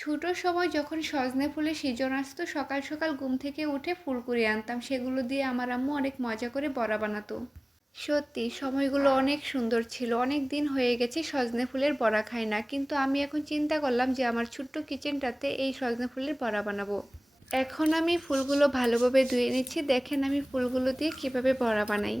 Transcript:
ছোট সময় যখন সজনে ফুলের সিজন আসতো, সকাল সকাল ঘুম থেকে উঠে ফুল কুড়িয়ে আনতাম, সেগুলো দিয়ে আমার আম্মু অনেক মজা করে বড়া বানাতো। সত্যি সময়গুলো অনেক সুন্দর ছিল। অনেক দিন হয়ে গেছে সজনে ফুলের বড়া খাই না, কিন্তু আমি এখন চিন্তা করলাম যে আমার ছোট্ট কিচেনটাতে এই সজনে ফুলের বড়া বানাবো। এখন আমি ফুলগুলো ভালোভাবে ধুয়ে নিচ্ছি। দেখেন আমি ফুলগুলো দিয়ে কিভাবে বড়া বানাই।